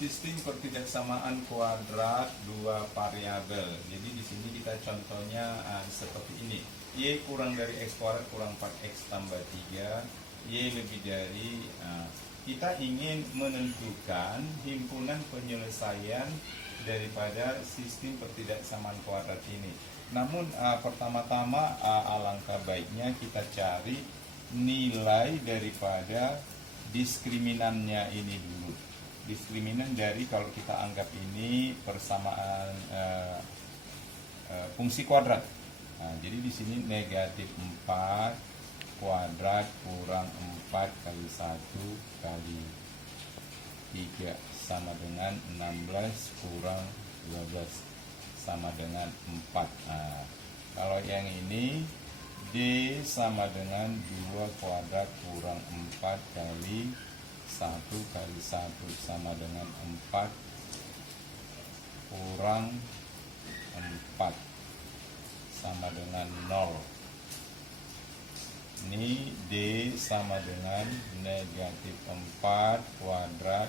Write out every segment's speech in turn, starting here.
sistem pertidaksamaan kuadrat dua variabel. Jadi di sini kita contohnya seperti ini. Y kurang dari X kuadrat kurang 4X tambah 3, Y lebih dari kita ingin menentukan himpunan penyelesaian daripada sistem pertidaksamaan kuadrat ini. Namun pertama-tama alangkah baiknya kita cari nilai daripada diskriminannya ini dulu. Diskriminan dari, kalau kita anggap ini persamaan fungsi kuadrat. Nah, jadi di sini negatif 4 kuadrat kurang 4 kali 1 kali 3 sama dengan 16 kurang 12 sama dengan 4. Nah, kalau yang ini D sama dengan 2 kuadrat kurang 4 kali 1 kali 1 sama dengan 4 kurang 4 sama dengan 0. Ini D sama dengan negatif 4 kuadrat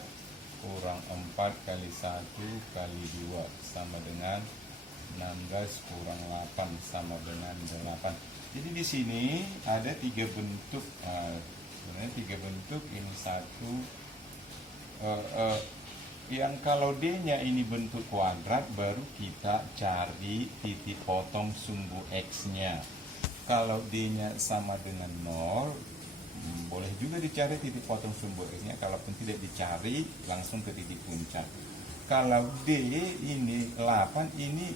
kurang 4 kali 1 kali 2 sama dengan 16 kurang 8 sama dengan 8. Jadi di sini ada 3 bentuk. Sebenarnya 3 bentuk, ini satu. Yang kalau D-nya ini bentuk kuadrat, baru kita cari titik potong sumbu X-nya. Kalau D-nya sama dengan 0, boleh juga dicari titik potong sumbu X-nya. Kalaupun tidak dicari, langsung ke titik puncak. Kalau D ini 8, ini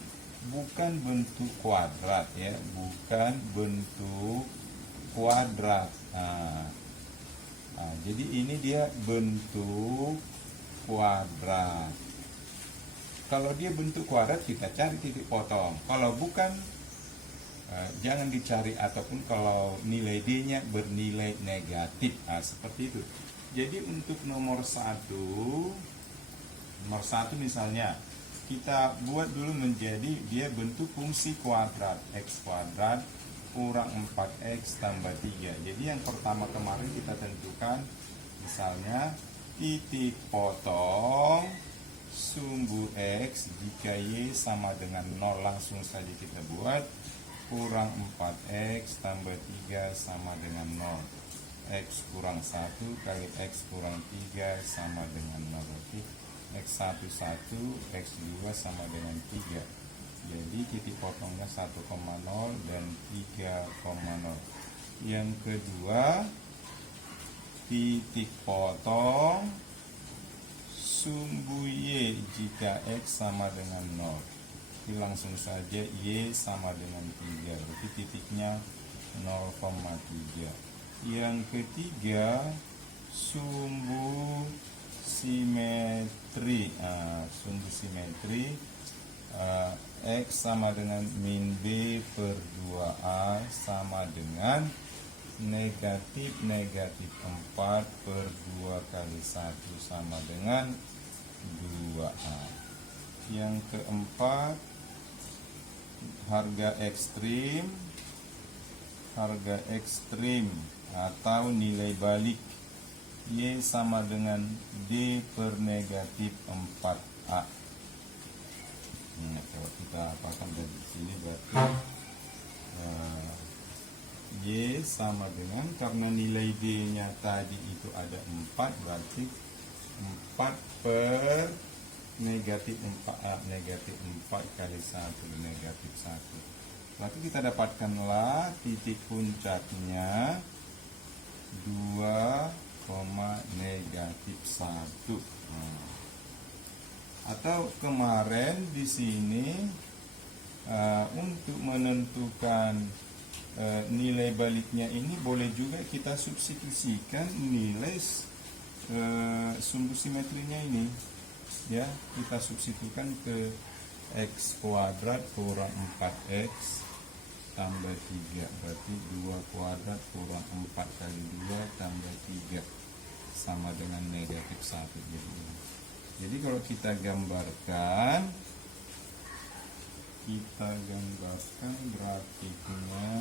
bukan bentuk kuadrat ya, bukan bentuk kuadrat. Jadi ini dia bentuk kuadrat. Kalau dia bentuk kuadrat, kita cari titik potong. Kalau bukan, jangan dicari, ataupun kalau nilai D-nya bernilai negatif, seperti itu. Jadi untuk nomor satu misalnya kita buat dulu menjadi dia bentuk fungsi kuadrat, X kuadrat kurang 4X tambah 3. Jadi yang pertama kemarin kita tentukan misalnya titik potong sumbu X jika Y sama dengan 0, langsung saja kita buat, kurang 4X tambah 3 sama dengan 0. X kurang 1 kali X kurang 3 sama dengan 0. Berarti X1 1, X2 sama dengan 3. Jadi titik potongnya 1,0 dan 3,0. Yang kedua, titik potong sumbu Y jika X sama dengan 0. Jadi langsung saja Y sama dengan 3. Berarti titiknya 0,3. Yang ketiga, sumbu simetri. Sumbu simetri X sama dengan min B per 2A sama dengan negatif 4 per 2 kali 1 sama dengan 2A. Yang keempat, harga ekstrim atau nilai balik Y sama dengan D per negatif 4A. Nah, kalau kita apakan dari sini, berarti Y sama dengan, karena nilai D-nya tadi itu ada 4, berarti 4 per negatif 4 kali 1 negatif 1. Berarti kita dapatkanlah titik puncaknya 2, negatif 1. Atau kemarin di sini untuk menentukan nilai baliknya ini, boleh juga kita substitusikan nilai sumbu simetrinya ini ya, kita substitusikan ke X kuadrat kurang 4X tambah 3, berarti 2 kuadrat kurang 4 kali 2 tambah 3 sama dengan negatif 1. Jadi kalau kita gambarkan grafiknya,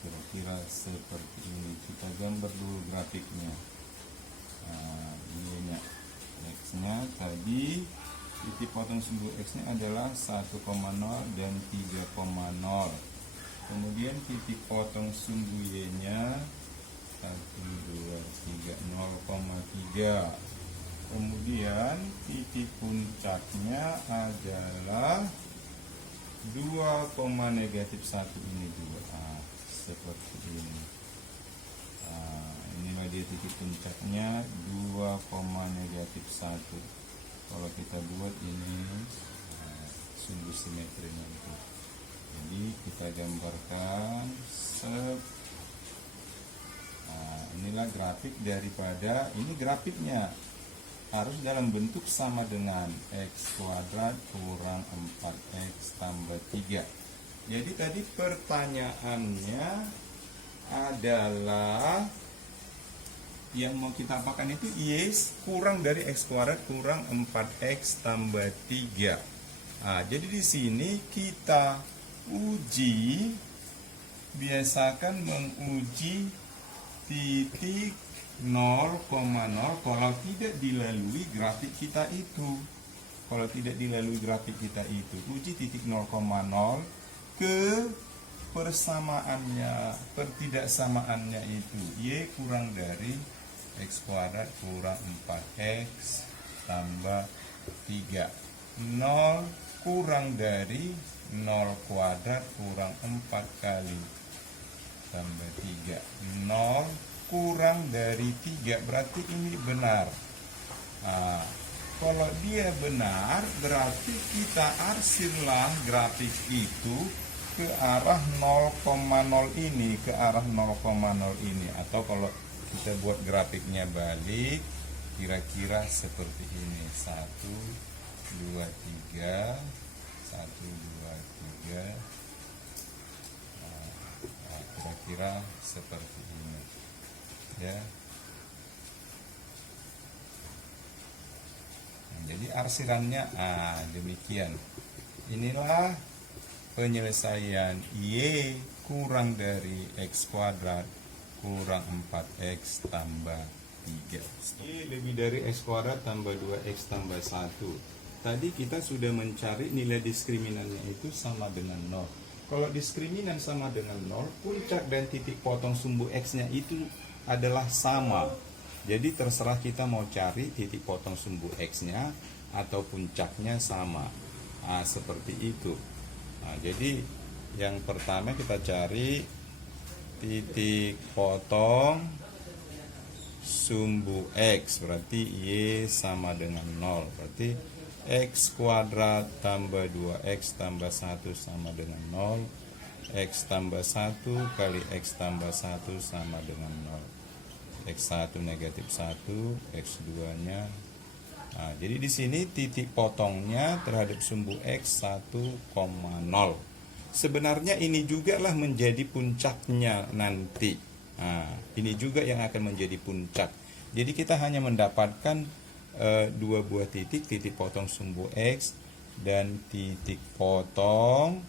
kira-kira seperti ini. Kita gambar dulu grafiknya. Y-nya. X-nya tadi titik potong sumbu X-nya adalah 1,0 dan 3,0. Kemudian titik potong sumbu Y-nya 1, 2, 3, 0,3. Kemudian titik puncaknya adalah 2,-1 ini juga. Seperti ini. Inilah dia titik puncaknya 2,-1. Kalau kita buat ini sumbu simetrinya itu. Jadi kita gambarkan inilah grafik daripada ini grafiknya harus dalam bentuk sama dengan X kuadrat kurang 4X tambah 3. Jadi tadi pertanyaannya adalah yang mau kita apakan itu Y kurang dari X kuadrat kurang 4X tambah 3. Jadi di sini kita uji, biasakan menguji titik 0,0 kalau tidak dilalui grafik kita itu. Kalau tidak dilalui grafik kita itu, uji titik 0,0 ke persamaannya, pertidaksamaannya itu Y kurang dari X kuadrat kurang 4X tambah 3. 0 kurang dari 0 kuadrat kurang 4 kali tambah 3. 0 kurang dari 3, berarti ini benar. Kalau dia benar, berarti kita arsirlah grafik itu ke arah 0,0 ini, ke arah 0,0 ini. Atau kalau kita buat grafiknya balik, kira-kira seperti ini. 1, 2, 3, 1, 2, 3. Kira-kira seperti ini, ya. Jadi arsirannya demikian. Inilah penyelesaian Y kurang dari X kuadrat kurang 4X tambah 3. Y lebih dari X kuadrat tambah 2X tambah 1. Tadi kita sudah mencari nilai diskriminannya itu sama dengan 0. Kalau diskriminan sama dengan 0, puncak dan titik potong sumbu X-nya itu adalah sama. Jadi terserah kita mau cari titik potong sumbu X-nya atau puncaknya sama. Seperti itu. Jadi yang pertama kita cari titik potong sumbu X, berarti Y sama dengan 0. Berarti X kuadrat tambah 2X tambah 1 sama dengan 0. X tambah 1 kali X tambah 1 sama dengan 0. X1 negatif 1, X2 nya. Jadi di sini titik potongnya terhadap sumbu X 1,0. Sebenarnya ini juga lah menjadi puncaknya nanti. Ini juga yang akan menjadi puncak. Jadi kita hanya mendapatkan dua buah titik potong sumbu X dan titik potong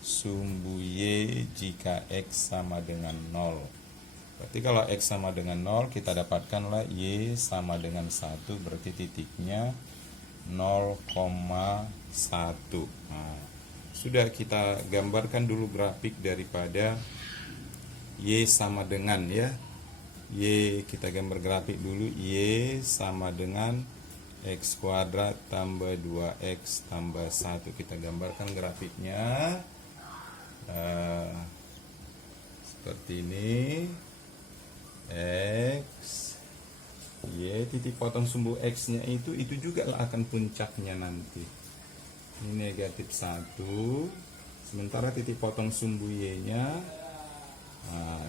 sumbu Y jika X sama dengan 0. Berarti kalau X sama dengan 0, kita dapatkanlah Y sama dengan 1, berarti titiknya 0,1. Sudah kita gambarkan dulu grafik daripada Y sama dengan, ya. Y kita gambar grafik dulu. Y sama dengan X kuadrat tambah 2X tambah 1. Kita gambarkan grafiknya seperti ini. X, Y, titik potong sumbu X nya itu juga akan puncaknya nanti. Ini negatif 1. Sementara titik potong sumbu Y nya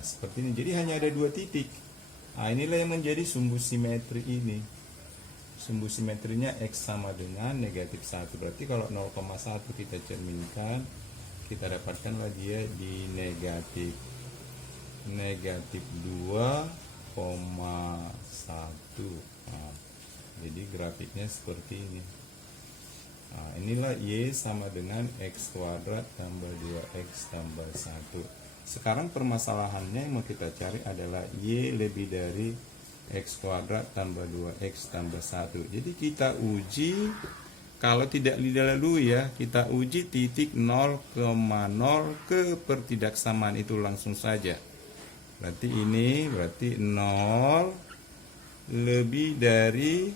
seperti ini. Jadi hanya ada dua titik. Inilah yang menjadi sumbu simetri ini. Sumbu simetrinya X sama dengan negatif 1. Berarti kalau 0,1 kita cerminkan, kita dapatkanlah dia di negatif 2,1. Jadi grafiknya seperti ini. Inilah Y sama dengan X kuadrat tambah 2X tambah 1. Sekarang permasalahannya yang mau kita cari adalah Y lebih dari X kuadrat tambah 2X tambah 1. Jadi kita uji, kalau tidak dilalui ya, kita uji titik 0,0 kepertidaksamaan itu langsung saja. Berarti ini berarti 0 lebih dari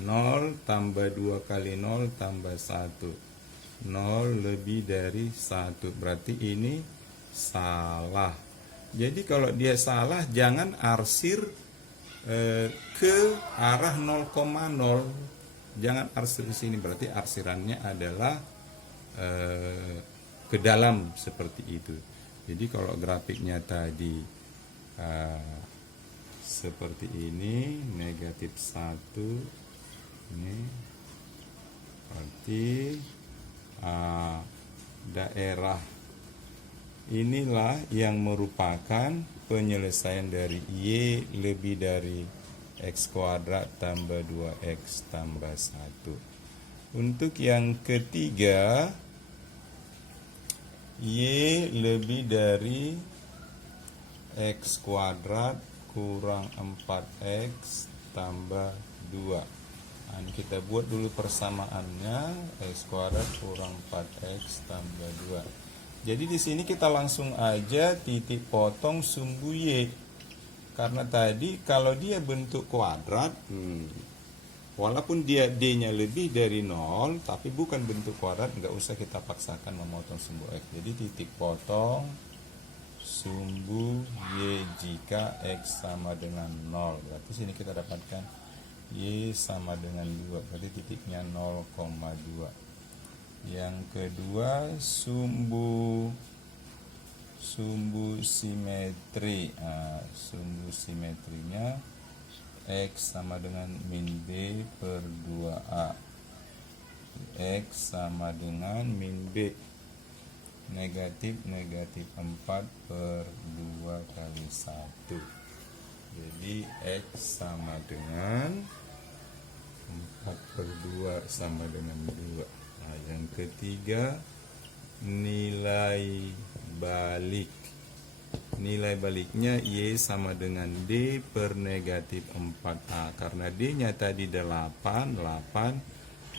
0 tambah 2 kali 0 tambah 1. 0 lebih dari 1. Berarti ini salah. Jadi kalau dia salah, jangan arsir ke arah 0,0. Jangan arsir ke sini, berarti arsirannya adalah ke dalam seperti itu. Jadi kalau grafiknya tadi seperti ini, negatif 1, ini berarti daerah inilah yang merupakan penyelesaian dari Y lebih dari X kuadrat tambah 2X tambah 1. Untuk yang ketiga, Y lebih dari X kuadrat kurang 4X tambah 2. Nah, kita buat dulu persamaannya, X kuadrat kurang 4X tambah 2. Jadi di sini kita langsung aja titik potong sumbu Y. Karena tadi kalau dia bentuk kuadrat, walaupun dia D-nya lebih dari 0, tapi bukan bentuk kuadrat, nggak usah kita paksakan memotong sumbu X. Jadi titik potong sumbu Y jika X sama dengan 0. Berarti sini kita dapatkan Y sama dengan 2. Berarti titiknya 0,2. Yang kedua, sumbu simetri. Sumbu simetrinya X sama dengan min B per 2A. X sama dengan min B. Negatif 4 per 2 kali 1. Jadi X sama dengan 4 per 2 sama dengan 2. Nah, yang ketiga, nilai balik. Nilai baliknya Y sama dengan D per negatif 4A. Karena D-nya tadi 8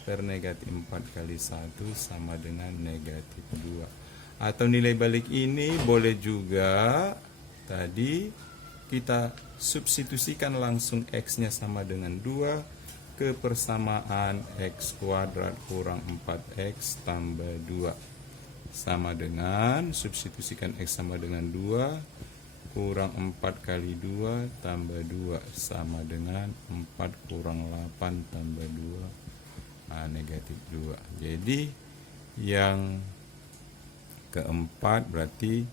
per negatif 4 kali 1 sama dengan negatif 2. Atau nilai balik ini boleh juga tadi kita substitusikan langsung X-nya sama dengan 2 ke persamaan X kuadrat kurang 4X tambah 2 sama dengan, substitusikan X sama dengan 2 kurang 4 kali 2 tambah 2 sama dengan 4 kurang 8 tambah 2 negatif 2. Jadi yang keempat berarti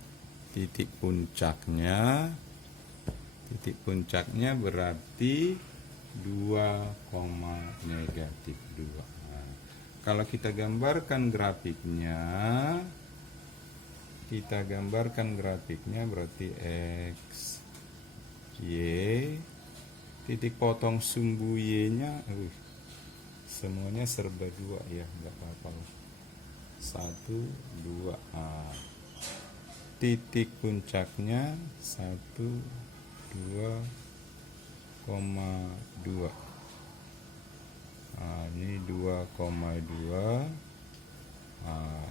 titik puncaknya berarti 2, negatif 2. Nah, kalau kita gambarkan grafiknya, berarti X, Y, titik potong sumbu Y-nya, semuanya serba 2 ya, nggak apa-apa. 1, 2. Titik puncaknya 1, 2,2. Ini 2,2.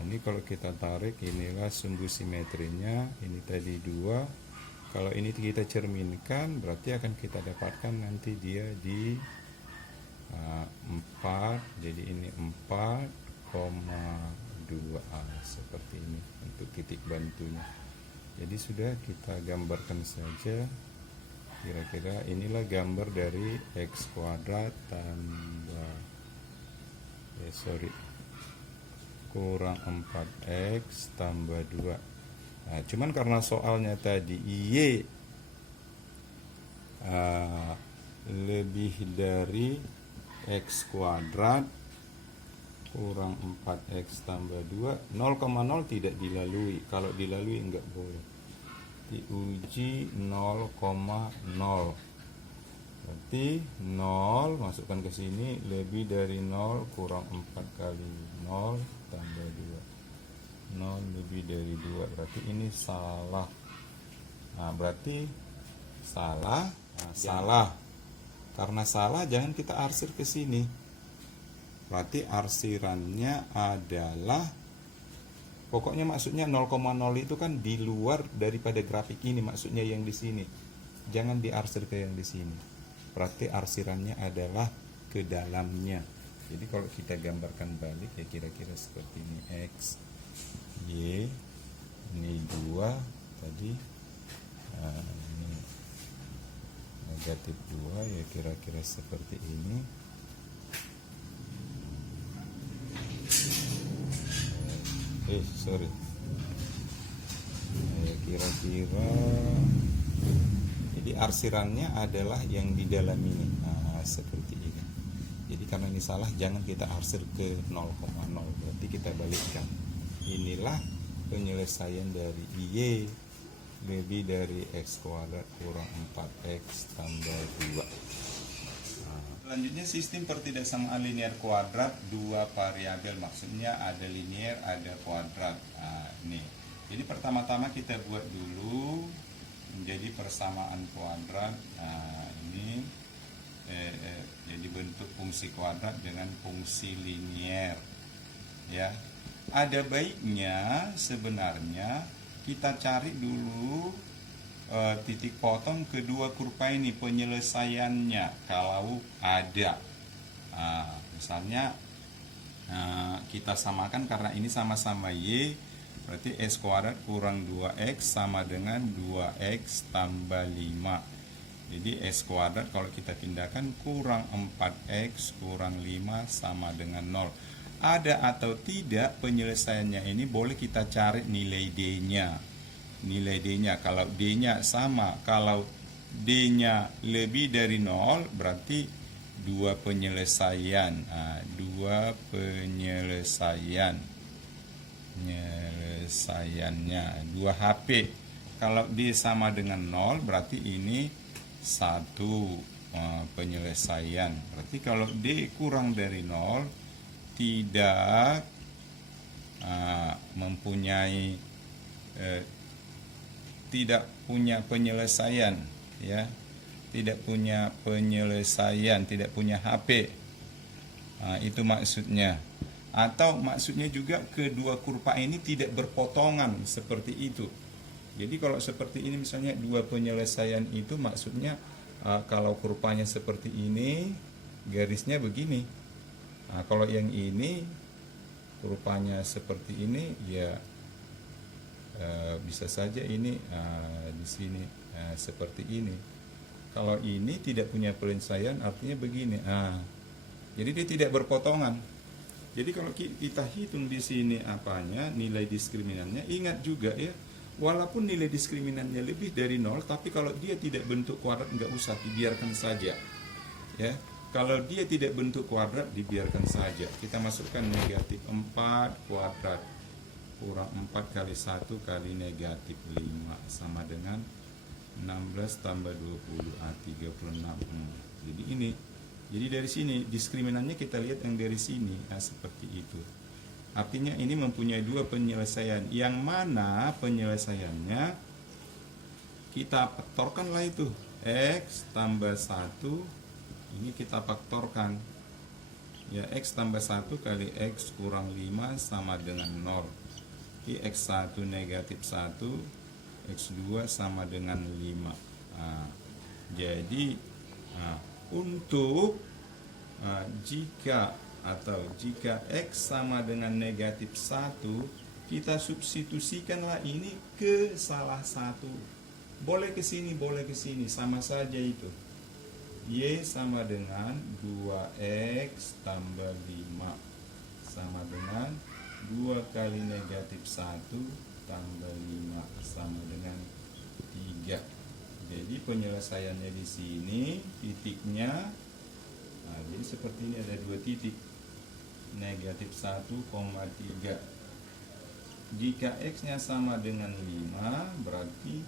Ini kalau kita tarik, inilah sumbu simetrinya. Ini tadi 2. Kalau ini kita cerminkan, berarti akan kita dapatkan nanti dia di 4. Jadi ini 4,2 seperti ini untuk titik bantunya. Jadi sudah kita gambarkan saja. Kira-kira inilah gambar dari X kuadrat tambah kurang 4X tambah 2. Nah, cuman karena soalnya tadi Y lebih dari X kuadrat kurang 4X tambah 2, 0,0 tidak dilalui. Kalau dilalui enggak boleh. Diuji 0,0. Berarti 0 masukkan ke sini, lebih dari 0 kurang 4 kali 0 tambah 2. 0 lebih dari 2, berarti ini salah. Nah, berarti salah. Nah, salah. Karena salah jangan kita arsir ke sini. Berarti arsirannya adalah, pokoknya maksudnya 0,0 itu kan di luar daripada grafik ini, maksudnya yang di sini. Jangan diarsir ke yang di sini. Berarti arsirannya adalah ke dalamnya. Jadi kalau kita gambarkan balik ya kira-kira seperti ini. X, Y, ini 2 tadi. Ini negatif 2 ya kira-kira seperti ini. Sorry ya kira-kira, jadi arsirannya adalah yang di dalam ini. Seperti ini. Jadi karena ini salah jangan kita arsir ke 0,0, berarti kita balikkan. Inilah penyelesaian dari Y lebih dari X kuadrat kurang 4X tambah 2. Selanjutnya sistem pertidaksamaan linear kuadrat dua variabel, maksudnya ada linear ada kuadrat. Ini. Jadi pertama-tama kita buat dulu menjadi persamaan kuadrat. Ini jadi bentuk fungsi kuadrat dengan fungsi linear. Ya, ada baiknya sebenarnya kita cari dulu titik potong kedua kurva ini, penyelesaiannya kalau ada. Misalnya kita samakan karena ini sama-sama Y, berarti X kuadrat kurang 2X sama dengan 2X tambah 5. Jadi X kuadrat kalau kita pindahkan kurang 4X kurang 5 sama dengan 0. Ada atau tidak penyelesaiannya ini boleh kita cari nilai D-nya. Nilai D-nya, kalau D-nya sama, kalau D-nya lebih dari 0 berarti dua penyelesaian. Dua penyelesaiannya 2 HP. Kalau D sama dengan 0 berarti ini satu penyelesaian. Berarti kalau D kurang dari 0 tidak mempunyai tidak punya penyelesaian, ya, tidak punya penyelesaian, tidak punya HP. Itu maksudnya. Atau maksudnya juga kedua kurva ini tidak berpotongan seperti itu. Jadi kalau seperti ini misalnya dua penyelesaian itu maksudnya kalau kurvanya seperti ini garisnya begini. Kalau yang ini kurvanya seperti ini ya bisa saja ini di sini seperti ini. Kalau ini tidak punya penyelesaian artinya begini. Jadi dia tidak berpotongan. Jadi kalau kita hitung di sini apanya nilai diskriminannya, ingat juga ya, walaupun nilai diskriminannya lebih dari 0, tapi kalau dia tidak bentuk kuadrat nggak usah, dibiarkan saja. Ya, kalau dia tidak bentuk kuadrat dibiarkan saja. Kita masukkan negatif 4 kuadrat kurang 4 kali 1 kali negatif 5 sama dengan 16 tambah 20 36. Jadi ini. Jadi dari sini diskriminannya kita lihat yang dari sini seperti itu. Artinya ini mempunyai dua penyelesaian. Yang mana penyelesaiannya kita faktorkanlah itu. X tambah 1 ini kita faktorkan. Ya, X tambah 1 kali X kurang 5 sama dengan 0. X1 negatif 1, X2 sama dengan 5. Jadi untuk jika X sama dengan negatif 1, kita substitusikanlah ini ke salah satu. Boleh ke sini, boleh ke sini, sama saja itu. Y sama dengan 2X tambah 5 sama dengan 2 kali negatif 1 tambah 5 sama dengan 3. Jadi penyelesaiannya di sini titiknya, jadi seperti ini ada 2 titik, negatif 1,3. Jika X-nya sama dengan 5, berarti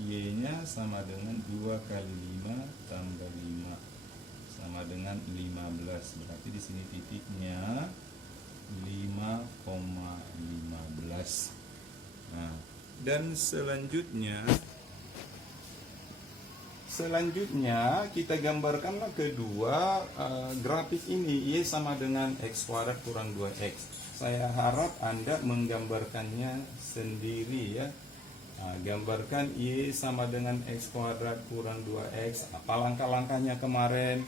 Y-nya sama dengan 2 kali 5 tambah 5 sama dengan 15. Berarti di sini titiknya 5,15. selanjutnya kita gambarkanlah kedua grafik ini, Y sama dengan X kuadrat kurang 2X. Saya harap Anda menggambarkannya sendiri ya. Gambarkan Y sama dengan X kuadrat kurang 2X. Apa langkah-langkahnya kemarin?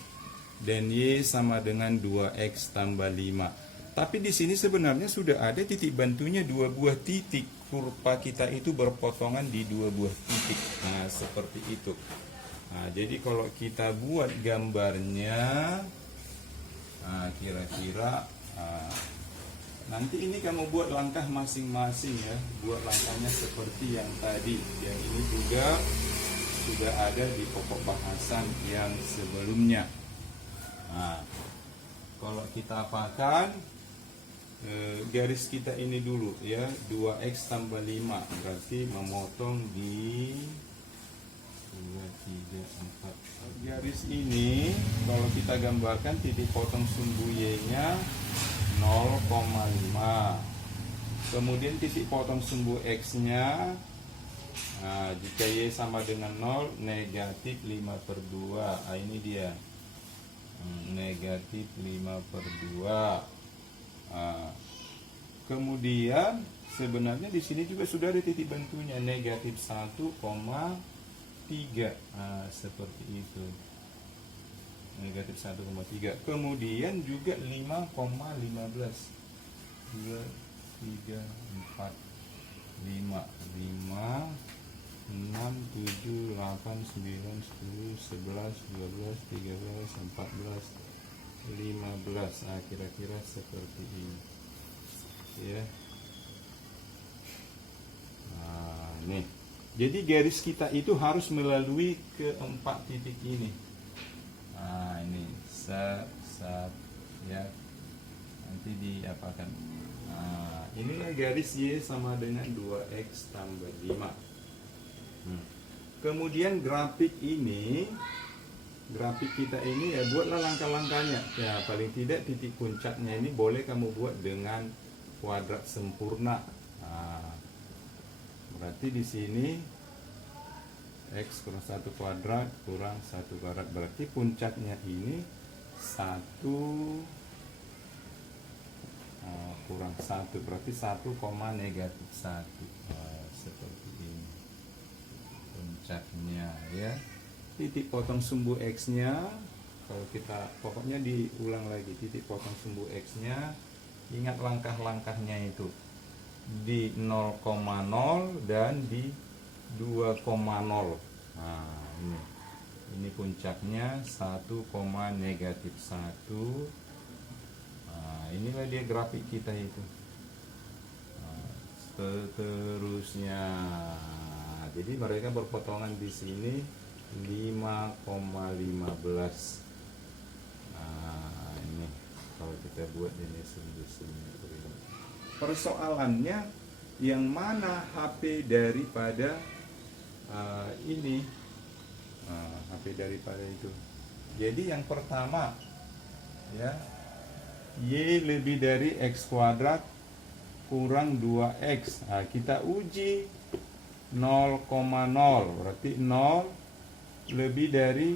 Dan Y sama dengan 2X tambah 5. Tapi di sini sebenarnya sudah ada titik bantunya, dua buah titik. Kurva kita itu berpotongan di dua buah titik. Nah, seperti itu. Nah, jadi kalau kita buat gambarnya, kira-kira nanti ini kamu buat langkah masing-masing ya. Buat langkahnya seperti yang tadi. Yang ini juga sudah ada di pokok bahasan yang sebelumnya. Nah, kalau kita apakan garis kita ini dulu ya, 2X tambah 5 berarti memotong di 2, 3, 4. Garis ini kalau kita gambarkan titik potong sumbu Y nya 0,5. Kemudian titik potong sumbu X nya, nah, jika Y sama dengan 0, negatif 5/2. Ini dia, negatif 5/2. Kemudian sebenarnya di sini juga sudah ada titik bantunya, negatif 1,3. Seperti itu, negatif 1,3. Kemudian juga 5,15. 2, 3, 4, 5, 6, 7, 8, 9, 10, 11, 12, 13, 14, 15. Kira-kira seperti ini ya. Nih, jadi garis kita itu harus melalui keempat titik ini. Ini ya, nanti diapakan. Inilah garis Y sama dengan 2X tambah 5. Kemudian grafik kita ini ya, buatlah langkah-langkahnya ya. Paling tidak titik puncaknya ini boleh kamu buat dengan kuadrat sempurna. Berarti di sini X kurang 1 kuadrat kurang 1 kuadrat, berarti puncaknya ini 1 kurang 1, berarti 1, negatif 1. Seperti ini puncaknya ya. Titik potong sumbu X nya, kalau kita pokoknya diulang lagi, titik potong sumbu X nya, ingat langkah-langkahnya itu di 0,0 dan di 2,0. Ini puncaknya 1, negatif 1. Inilah dia grafik kita itu. Seterusnya, jadi mereka berpotongan di sini 5,15. Ini kalau kita buat ini sendiri. Persoalannya yang mana HP daripada ini, HP daripada itu. Jadi yang pertama ya, Y lebih dari X kuadrat kurang 2X. Kita uji 0,0, berarti 0 lebih dari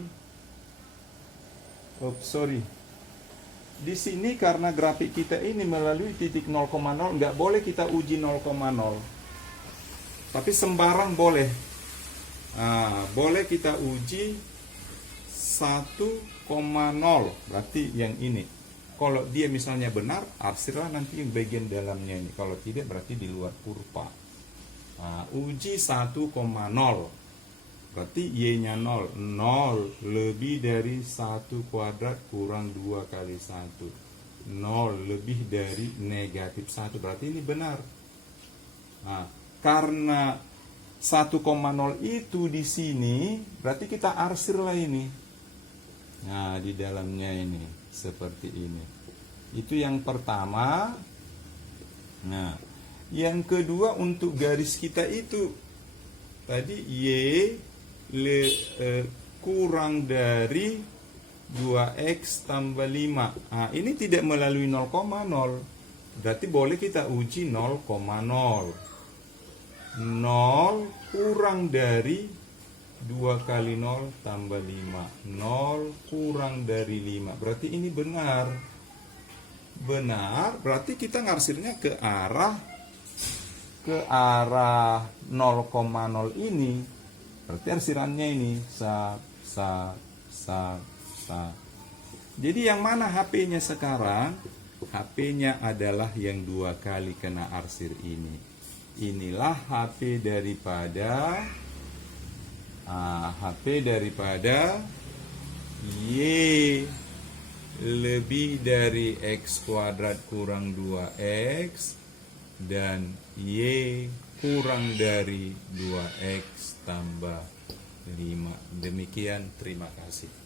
di sini karena grafik kita ini melalui titik 0,0, nggak boleh kita uji 0,0, tapi sembarang boleh. Boleh kita uji 1,0, berarti yang ini. Kalau dia misalnya benar, arsirlah nanti yang bagian dalamnya ini. Kalau tidak, berarti di luar kurva. Uji 1,0, berarti Y-nya 0. 0 lebih dari 1 kuadrat kurang 2 kali 1. 0 lebih dari negatif 1, berarti ini benar. Karena 1,0 itu di sini, berarti kita arsirlah ini. Nah, di dalamnya ini seperti ini. Itu yang pertama. Nah, yang kedua untuk garis kita itu tadi Y kurang dari 2X tambah 5. Ini tidak melalui 0,0. Berarti boleh kita uji 0,0. 0 kurang dari 2 kali 0 tambah 5. 0 kurang dari 5. Berarti ini benar. Benar, berarti kita ngarsirnya ke arah 0,0 ini. Berarti arsirannya ini sa. Jadi yang mana HP-nya sekarang? HP-nya adalah yang 2 kali kena arsir ini. Inilah HP daripada Y lebih dari X kuadrat kurang 2X dan Y kurang dari 2X tambah 5. Demikian, terima kasih.